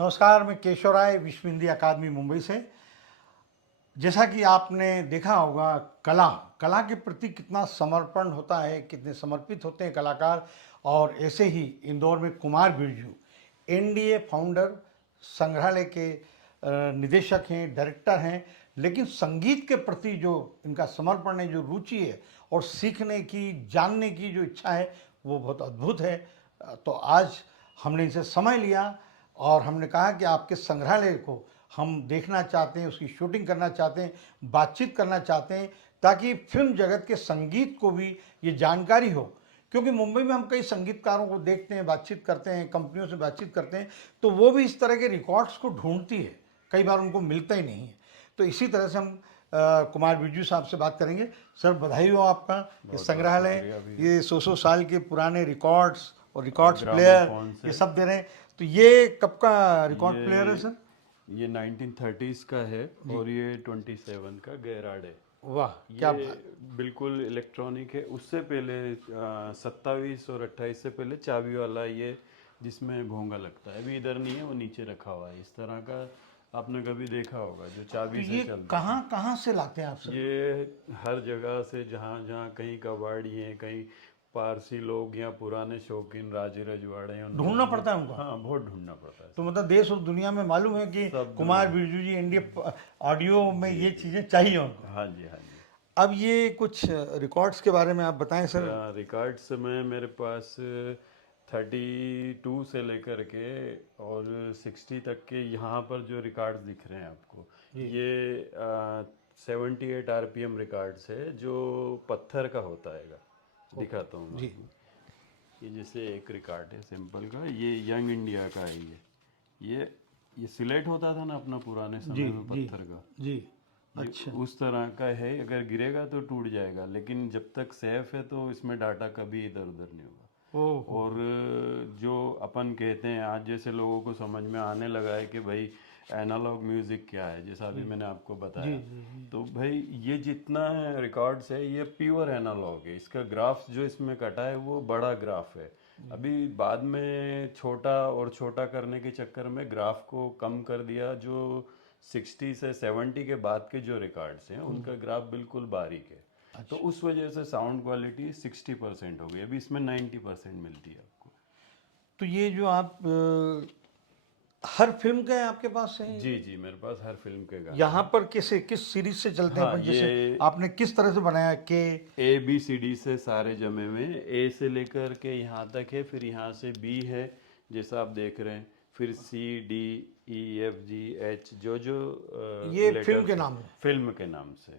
नमस्कार, मैं केशव राय, विश्व हिंदी अकादमी मुंबई से। जैसा कि आपने देखा होगा, कला कला के प्रति कितना समर्पण होता है, कितने समर्पित होते हैं कलाकार। और ऐसे ही इंदौर में कुमार बिरजू एनडीए फाउंडर, संग्रहालय के निदेशक हैं, डायरेक्टर हैं। लेकिन संगीत के प्रति जो इनका समर्पण है, जो रुचि है और सीखने की, जानने की जो इच्छा है, वो बहुत अद्भुत है। तो आज हमने इनसे समय लिया और हमने कहा कि आपके संग्रहालय को हम देखना चाहते हैं, उसकी शूटिंग करना चाहते हैं, बातचीत करना चाहते हैं, ताकि फिल्म जगत के संगीत को भी ये जानकारी हो। क्योंकि मुंबई में हम कई संगीतकारों को देखते हैं, बातचीत करते हैं, कंपनियों से बातचीत करते हैं, तो वो भी इस तरह के रिकॉर्ड्स को ढूंढती है, कई बार उनको मिलता ही नहीं है। तो इसी तरह से हम कुमार बिरजू साहब से बात करेंगे। सर, बधाई हो आपका। ये संग्रहालय, ये 100 साल के पुराने रिकॉर्ड्स और रिकॉर्ड्स प्लेयर, ये सब दे रहे हैं। तो ये कब का रिकॉर्ड प्लेयर है सर? ये 1930s का है और ये 27 का गैराड है। वाह, क्या ये बात। बिल्कुल इलेक्ट्रॉनिक है। उससे पहले 27 और 28 से पहले चाबी वाला ये, जिसमें भोंगा लगता है, अभी इधर नहीं है, वो नीचे रखा हुआ है। इस तरह का आपने कभी देखा होगा, जो तो चाबी से ये चलता है। कहाँ कहाँ से लाते हैं आप सर? ये हर जगह से, जहाँ जहाँ कहीं कबाड़ी हैं, कहीं पारसी लोग या पुराने शौकीन राजे रजवाड़े हैं, उन ढूंढना लोगों ने, पड़ता है उनको? हाँ, बहुत ढूंढना पड़ता है। तो मतलब देश और दुनिया में मालूम है कि सब कुमार दुनिया, बिरजू जी इंडिया ऑडियो में जी ये जी, चीज़ें चाहिए उनको। हाँ जी, हाँ जी। अब ये कुछ रिकॉर्ड्स के बारे में आप बताएं सर। रिकॉर्ड्स में मेरे पास 32 से लेकर के और 60 तक के यहाँ पर जो रिकॉर्ड्स दिख रहे हैं आपको, ये 78 आरपीएम रिकॉर्ड्स है, जो पत्थर का होता है। दिखाता हूँ मैं जी आपको। ये जैसे एक रिकॉर्ड है सिंपल का, ये यंग इंडिया का है। ये सिलेट होता था ना अपना पुराने जी समय में जी पत्थर का, जी। ये अच्छा। उस तरह का है। अगर गिरेगा तो टूट जाएगा, लेकिन जब तक सेफ है तो इसमें डाटा कभी इधर उधर नहीं होगा। ओहो। और जो अपन कहते हैं, आज जैसे लोगों को समझ में आने लगा है कि भाई एनालॉग म्यूजिक क्या है, जैसा अभी मैंने आपको जी बताया, जी जी। तो भाई ये जितना है रिकॉर्ड्स है, ये प्योर एनालॉग है। इसका ग्राफ जो इसमें कटा है वो बड़ा ग्राफ है। अभी बाद में छोटा और छोटा करने के चक्कर में ग्राफ को कम कर दिया। जो 60 से 70 के बाद के जो रिकॉर्ड्स हैं, उनका ग्राफ बिल्कुल बारीक है। तो अच्छा। उस वजह से साउंड क्वालिटी 60% हो गई, अभी इसमें 90% मिलती है आपको। तो ये जो आप हर फिल्म के आपके पास है? जी जी, मेरे पास हर फिल्म के गाने यहाँ हैं। पर किस सीरीज से चलते हैं? हाँ, पर ये जैसे आपने किस तरह से बनाया कि ABCD से सारे जमे में, ए से लेकर के यहाँ तक है, फिर यहाँ से बी है जैसा आप देख रहे हैं, फिर CDEFGH, जो जो ये फिल्म के लेटर्स नाम है? फिल्म के नाम से।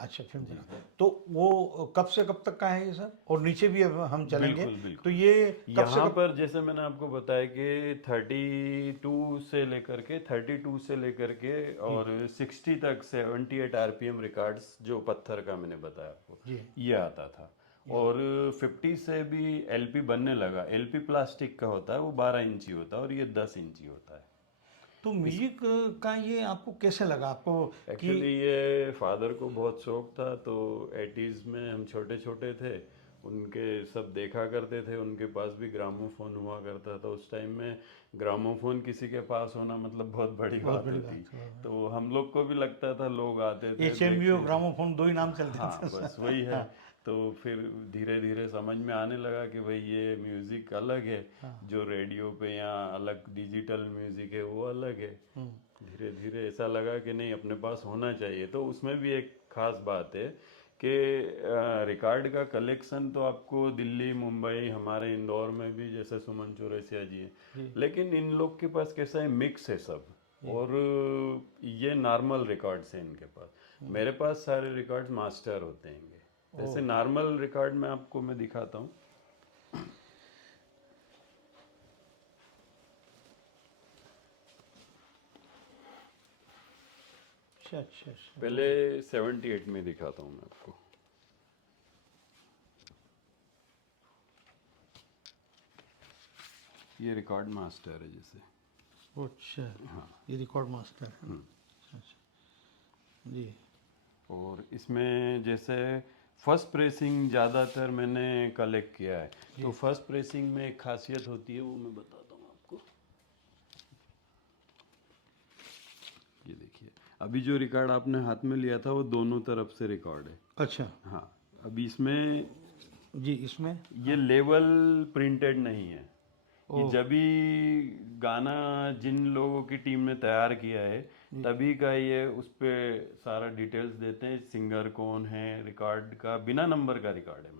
अच्छा, फिल्म के नाम। तो वो कब से कब तक का है ये सर? और नीचे भी अब हम चलेंगे। बिल्कुल तो बिल्कुल। ये कब से यहाँ कब? पर जैसे मैंने आपको बताया कि 32 से लेकर के और 60 तक 78 आरपीएम रिकॉर्ड्स, जो पत्थर का मैंने बताया आपको, जी ये आता था। और 50 से भी एलपी बनने लगा। एलपी प्लास्टिक का होता है, वो 12 इंची होता है, और ये 10 इंची होता है। तो म्यूजिक का ये आपको कैसे लगा आपको कि एक्चुअली ये फादर को बहुत शौक था, तो 80s में हम छोटे छोटे थे, उनके सब देखा करते थे। उनके पास भी ग्रामोफोन हुआ करता था। उस टाइम में ग्रामोफोन किसी के पास होना मतलब बहुत बड़ी बहुत बात बड़ी होती। बात है? तो हम लोग को भी लगता था, लोग आते थे, HMV और देखते थे। ग्रामोफोन दो ही नाम चलते हाँ, थे बस सर। वही है। हाँ तो फिर धीरे धीरे समझ में आने लगा कि भाई ये म्यूज़िक अलग है, जो रेडियो पे या अलग डिजिटल म्यूज़िक है वो अलग है। धीरे धीरे ऐसा लगा कि नहीं, अपने पास होना चाहिए। तो उसमें भी एक खास बात है कि रिकॉर्ड का कलेक्शन तो आपको दिल्ली, मुंबई, हमारे इंदौर में भी, जैसे सुमन चौरसिया जी हैं, लेकिन इन लोग के पास कैसा है, मिक्स है सब। और ये नॉर्मल रिकॉर्ड्स हैं इनके पास। मेरे पास सारे रिकॉर्ड्स मास्टर होते हैं। जैसे नॉर्मल रिकॉर्ड में आपको मैं दिखाता हूँ। अच्छा अच्छा अच्छा। पहले 78 में दिखाता हूँ मैं आपको। ये रिकॉर्ड मास्टर है जैसे। अच्छा, हाँ। ये रिकॉर्ड मास्टर है ना? अच्छा अच्छा जी। और इसमें जैसे फर्स्ट प्रेसिंग ज़्यादातर मैंने कलेक्ट किया है। तो फर्स्ट प्रेसिंग में एक खासियत होती है, वो मैं बताता हूँ आपको। अभी जो रिकॉर्ड आपने हाथ में लिया था वो दोनों तरफ से रिकॉर्ड है। अच्छा हाँ, अभी इसमें जी, इसमें ये लेवल प्रिंटेड नहीं है। ये जब भी गाना जिन लोगों की टीम ने तैयार किया है तभी का ये उस पे सारा डिटेल्स देते हैं, सिंगर कौन है, रिकॉर्ड का बिना नंबर का रिकॉर्ड है,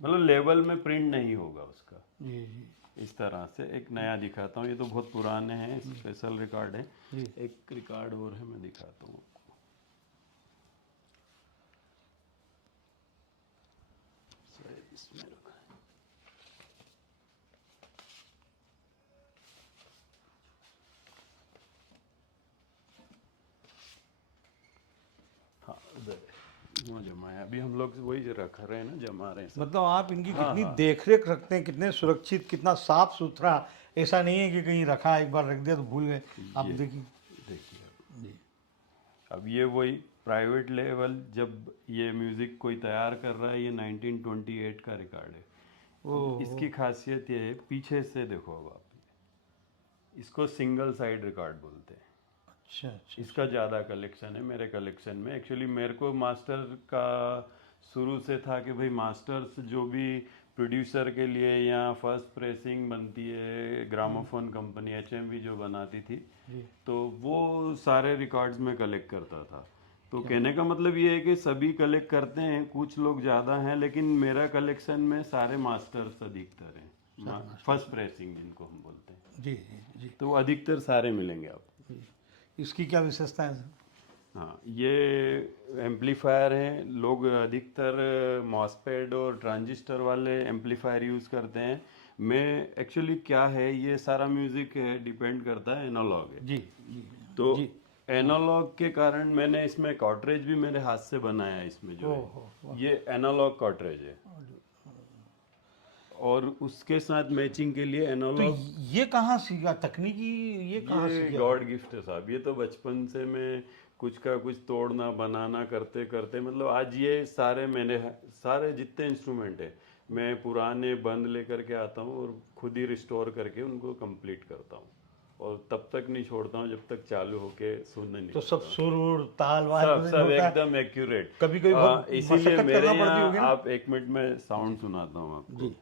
मतलब लेवल में प्रिंट नहीं होगा उसका। जी जी इस तरह से एक नया दिखाता हूँ, ये तो बहुत पुराने हैं, स्पेशल रिकॉर्ड है। जी। एक रिकॉर्ड और है, मैं दिखाता हूँ आपको। शायद इसमें रखा है। हाँ उधर है, वहाँ जमा है। अभी हम लोग वही रख रहे हैं ना, जमा रहे हैं सब। मतलब आप इनकी हाँ, कितनी हाँ। देखरेख रखते हैं, कितने सुरक्षित, कितना साफ सुथरा। ऐसा नहीं है कि कहीं रखा, एक बार रख दिया तो भूल गए। आप ये देखिए देखिए, जी अब ये वही प्राइवेट लेवल जब ये म्यूजिक कोई तैयार कर रहा है, ये 1928 का रिकॉर्ड है। अब इसकी खासियत ये है, पीछे से देखो अब आप, इसको सिंगल साइड रिकॉर्ड बोलते हैं। अच्छा अच्छा इसका ज़्यादा कलेक्शन है मेरे कलेक्शन में। एक्चुअली मेरे को मास्टर का शुरू से था कि भाई मास्टर्स जो भी प्रोड्यूसर के लिए या फर्स्ट प्रेसिंग बनती है, ग्रामोफोन कंपनी HMV जो बनाती थी, जी तो वो सारे रिकॉर्ड्स में कलेक्ट करता था। तो कहने का मतलब ये है कि सभी कलेक्ट करते हैं, कुछ लोग ज़्यादा हैं, लेकिन मेरा कलेक्शन में सारे मास्टर्स अधिकतर हैं, फर्स्ट प्रेसिंग जिनको हम बोलते हैं। जी जी जी तो अधिकतर सारे मिलेंगे आपको। जी। इसकी क्या विशेषता है सर? हाँ, ये एम्पलीफायर हैं, लोग अधिकतर मॉसफेट और ट्रांजिस्टर वाले एम्पलीफायर यूज़ करते हैं। मैं एक्चुअली क्या है, ये सारा म्यूज़िक है डिपेंड करता है, एनालॉग है। जी जी तो जी एनालॉग के कारण मैंने इसमें कॉर्ट्रेज भी मेरे हाथ से बनाया है। इसमें जो ओहो, है ये एनालॉग कॉर्ट्रेज है, और उसके साथ मैचिंग के लिए तो एनालॉग। ये कहाँ सीखा तकनीकी? ये कहाँ ये सीखा? गॉड गिफ्ट है साहब, ये तो बचपन से मैं कुछ का कुछ तोड़ना बनाना करते करते, मतलब आज ये सारे मैंने सारे जितने इंस्ट्रूमेंट है मैं पुराने बंद लेकर के आता हूँ और खुद ही रिस्टोर करके उनको कंप्लीट करता हूँ, और तब तक नहीं छोड़ता हूँ जब तक चालू होके सुनने नहीं तो सब लगता। सुर उर ताल वाल सब कुछ नहीं सब होता है? एकदम एक्यूरेट। कभी कभी बहुत इसीलिए मशक्कत मेरे करना पड़ती यहाँ, होगी ना? आप एक मिनट में साउंड सुनाता हूँ आपको। जी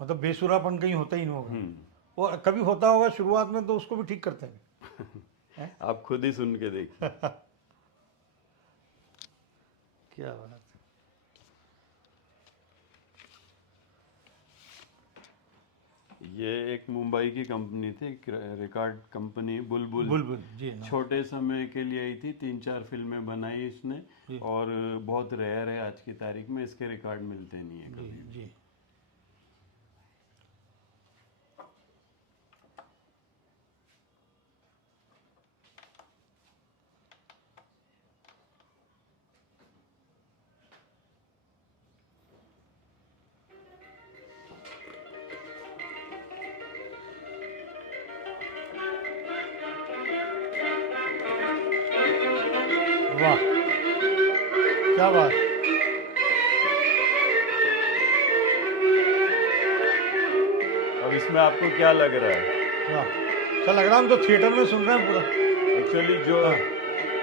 मतलब बेसुरापन कहीं होता ही नहीं होगा, और कभी होता होगा शुरुआत में तो उसको भी ठीक करते हैं। आप खुद ही सुन के देखिए। क्या बात है। ये एक मुंबई की कंपनी थी, रिकॉर्ड कंपनी, बुलबुल। बुलबुल जी ना। छोटे समय के लिए आई थी, 3-4 फिल्में बनाई इसने, जी। और बहुत रेयर है आज की तारीख में, इसके रिकॉर्ड मिलते नहीं है जी कभी भी। जी वाह क्या बात। अब इसमें आपको क्या लग रहा है? वाह, ऐसा लग रहा है हम तो थिएटर में सुन रहे हैं पूरा। एक्चुअली जो हाँ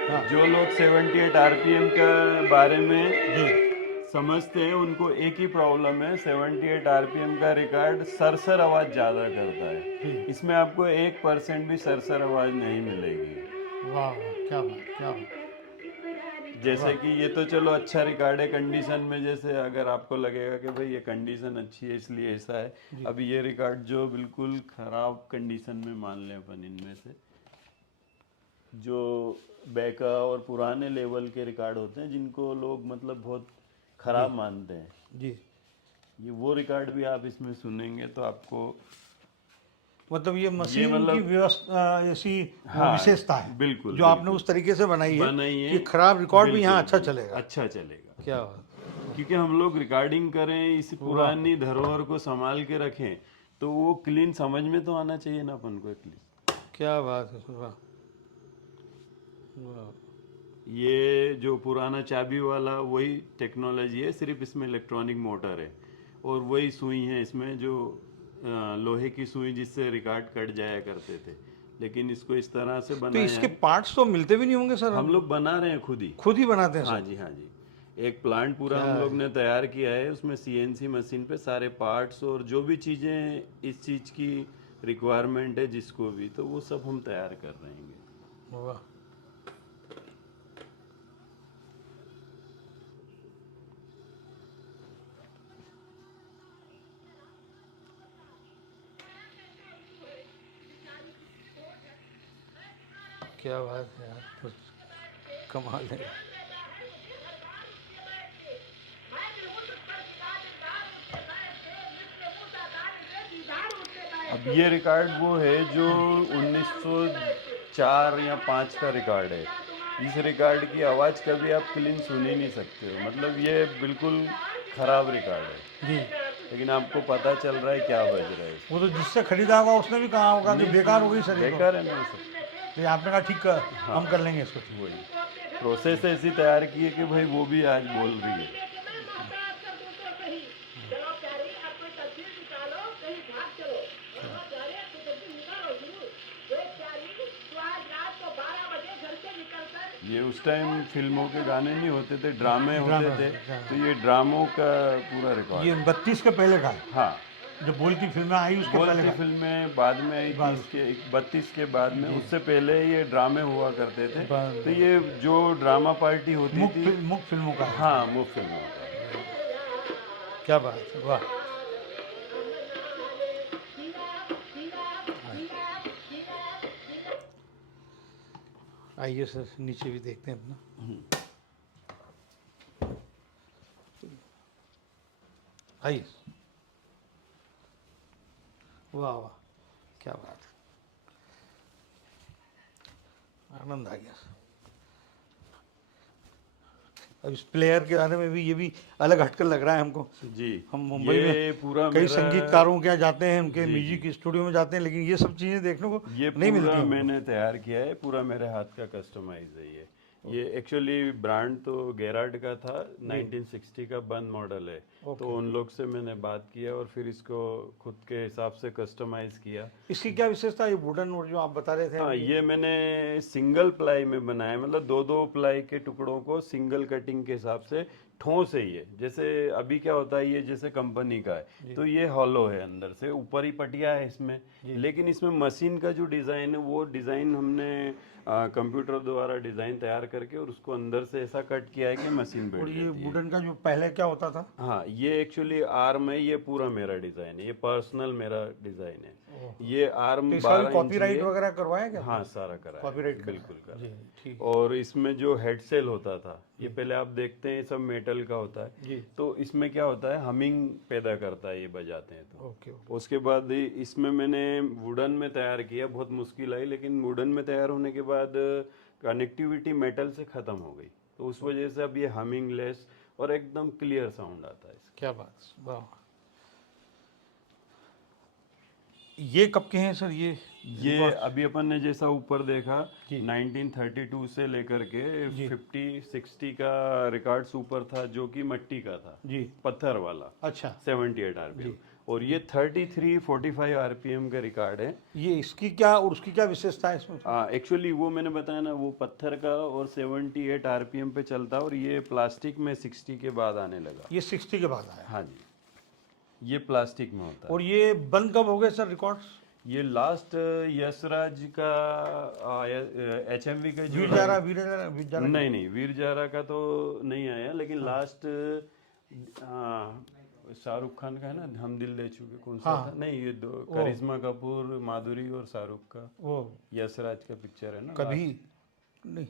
हाँ जो लोग 78 RPM के बारे में जी समझते हैं उनको एक ही प्रॉब्लम है, 78 RPM का रिकॉर्ड सरसर आवाज़ ज़्यादा करता जी। है। इसमें आपको 1% भी सरसर आवाज़ नहीं मिलेगी। वाह वाह क्या बात क्या बात। जैसे कि ये तो चलो अच्छा रिकॉर्ड है कंडीशन में, जैसे अगर आपको लगेगा कि भाई ये कंडीशन अच्छी है इसलिए ऐसा है। अभी ये रिकॉर्ड जो बिल्कुल ख़राब कंडीशन में मान लें अपन, इनमें से जो बैका और पुराने लेवल के रिकॉर्ड होते हैं जिनको लोग मतलब बहुत ख़राब मानते हैं, जी ये वो रिकॉर्ड भी आप इसमें सुनेंगे तो आपको मतलब ये मशीन की मतलब व्यवस्था ऐसी वो हाँ, विशेषता है बिल्कुल जो आपने बिल्कुल उस तरीके से बनाई है बनाई है, कि खराब रिकॉर्ड भी यहाँ बिल्कुल, अच्छा चलेगा। अच्छा चलेगा। क्या बात। क्योंकि हम लोग रिकॉर्डिंग करें, इस पुरानी धरोहर को संभाल के रखें, तो वो क्लीन समझ में तो आना चाहिए ना अपन को एटलीस्ट। क्या बात है। वाह वाह। ये जो पुराना चाबी वाला वही टेक्नोलॉजी है, सिर्फ इसमें इलेक्ट्रॉनिक मोटर है और वही सुई है इसमें जो लोहे की सुई जिससे रिकॉर्ड कट जाया करते थे, लेकिन इसको इस तरह से तो बनाया इसके है। पार्ट्स तो मिलते भी नहीं होंगे सर, हम लोग बना रहे हैं खुद ही। खुद ही बनाते हैं हाँ सर? जी, हाँ जी। एक प्लांट पूरा हम लोग ने तैयार किया है, उसमें सीएनसी मशीन पे सारे पार्ट्स और जो भी चीज़ें इस चीज़ की रिक्वायरमेंट है जिसको भी, तो वो सब हम तैयार कर रहे हैं। वाह, क्या बात है यार, कुछ कमाल है। अब ये रिकॉर्ड वो है जो 1904 या 5 का रिकॉर्ड है। इस रिकॉर्ड की आवाज़ कभी आप क्लीन सुन ही नहीं सकते हो, मतलब ये बिल्कुल ख़राब रिकॉर्ड है जी, लेकिन आपको पता चल रहा है क्या बज रहा है। वो तो जिससे खरीदा होगा उसने भी कहा होगा कि बेकार हो गई सर ये तो। बेकार है ना सब। तो आपने कहा ठीक है, हम कर लेंगे इसको ठीक। वही प्रोसेस ऐसी तैयार की है कि भाई वो भी आज बोल रही है। ये उस टाइम फिल्मों के गाने नहीं होते थे, ड्रामे होते थे, तो ये ड्रामों का पूरा रिकॉर्ड। ये 32 के पहले का है, हाँ, जो बोलती फिल्में आई उसके पहले बोलती का है। फिल्में बाद में आई थी, इसके 32 के बाद में। उससे पहले ये ड्रामे हुआ करते थे, तो ये जो ड्रामा पार्टी होती थी। मुख्य फिल्मों का है। हाँ, मुफ्त फिल्मों का। क्या बात है, वाह। आइए सर, नीचे भी देखते हैं अपना। आइए, वाह वाह, क्या बात है, आनंद आ गया। अब इस प्लेयर के बारे में भी, ये भी अलग हटकर लग रहा है हमको। जी, हम मुंबई ये में पूरा कई मेरा- संगीतकारों के यहाँ जाते हैं, उनके म्यूजिक स्टूडियो में जाते हैं, लेकिन ये सब चीज़ें देखने को ये नहीं मिलती पूरा हैं हमको। मैंने तैयार किया है, पूरा मेरे हाथ का कस्टमाइज है ये एक्चुअली ब्रांड तो गेरार्ड का था, 1960 का बंद मॉडल है। तो उन लोग से मैंने बात किया और फिर इसको खुद के हिसाब से कस्टमाइज किया। इसकी क्या विशेषता है, ये वुडन और जो आप बता रहे थे? हाँ, ये मैंने सिंगल प्लाई में बनाया, मतलब दो दो प्लाई के टुकड़ों को सिंगल कटिंग के हिसाब से ठोस है ये। जैसे अभी क्या होता है, ये जैसे कंपनी का है तो ये हॉलो है, अंदर से ऊपर ही पटिया है इसमें, लेकिन इसमें मशीन का जो डिज़ाइन है वो डिज़ाइन हमने कंप्यूटर द्वारा डिज़ाइन तैयार करके और उसको अंदर से ऐसा कट किया है कि मशीन बैठ और ये जाती है। वुडन का जो पहले क्या होता था? हाँ, ये एक्चुअली आर्म है, ये पूरा मेरा डिज़ाइन है, ये पर्सनल मेरा डिज़ाइन है। ये आर्म तो इसका 12 इंच कॉपीराइट है। वगैरह करवाया क्या? हाँ, सारा करा है, कॉपीराइट बिल्कुल करा जी, है। ठीक। और इसमें जो हेड सेल होता था, ये पहले आप देखते हैं सब मेटल का होता है जी। तो इसमें क्या होता है, हमिंग पैदा करता है ये बजाते हैं तो। ओके। उसके बाद इसमें मैंने वुडन में तैयार किया, बहुत मुश्किल आई, लेकिन वुडन में तैयार होने के बाद कनेक्टिविटी मेटल से ख़त्म हो गई, तो उस वजह से अब ये हमिंग लेस और एकदम क्लियर साउंड आता है इसका। क्या बात, वाह। ये कब के हैं सर ये अभी अपन ने जैसा ऊपर देखा 1932 से लेकर के 50-60 का रिकॉर्ड्स ऊपर था, जो कि मिट्टी का था जी, पत्थर वाला। अच्छा। 78 आरपीएम और ये 33-45 आरपीएम का रिकॉर्ड है। ये इसकी क्या और उसकी क्या विशेषता है इसमें? एक्चुअली वो मैंने बताया ना, वो पत्थर का और 78 आरपीएम पे चलता है और ये प्लास्टिक में 60 के बाद आने लगा। ये 60 के बाद आया? हाँ जी, ये प्लास्टिक में होता है। और ये बंद कब हो गए सर रिकॉर्ड्स? ये लास्ट यशराज का HMV का जो वीर नहीं वीर जारा का तो नहीं आया, लेकिन लास्ट शाहरुख खान का है ना, हम दिल दे चुके, कौन सा था? नहीं, ये दो करिश्मा कपूर, माधुरी और शाहरुख का, वो यशराज का पिक्चर है ना, कभी नहीं।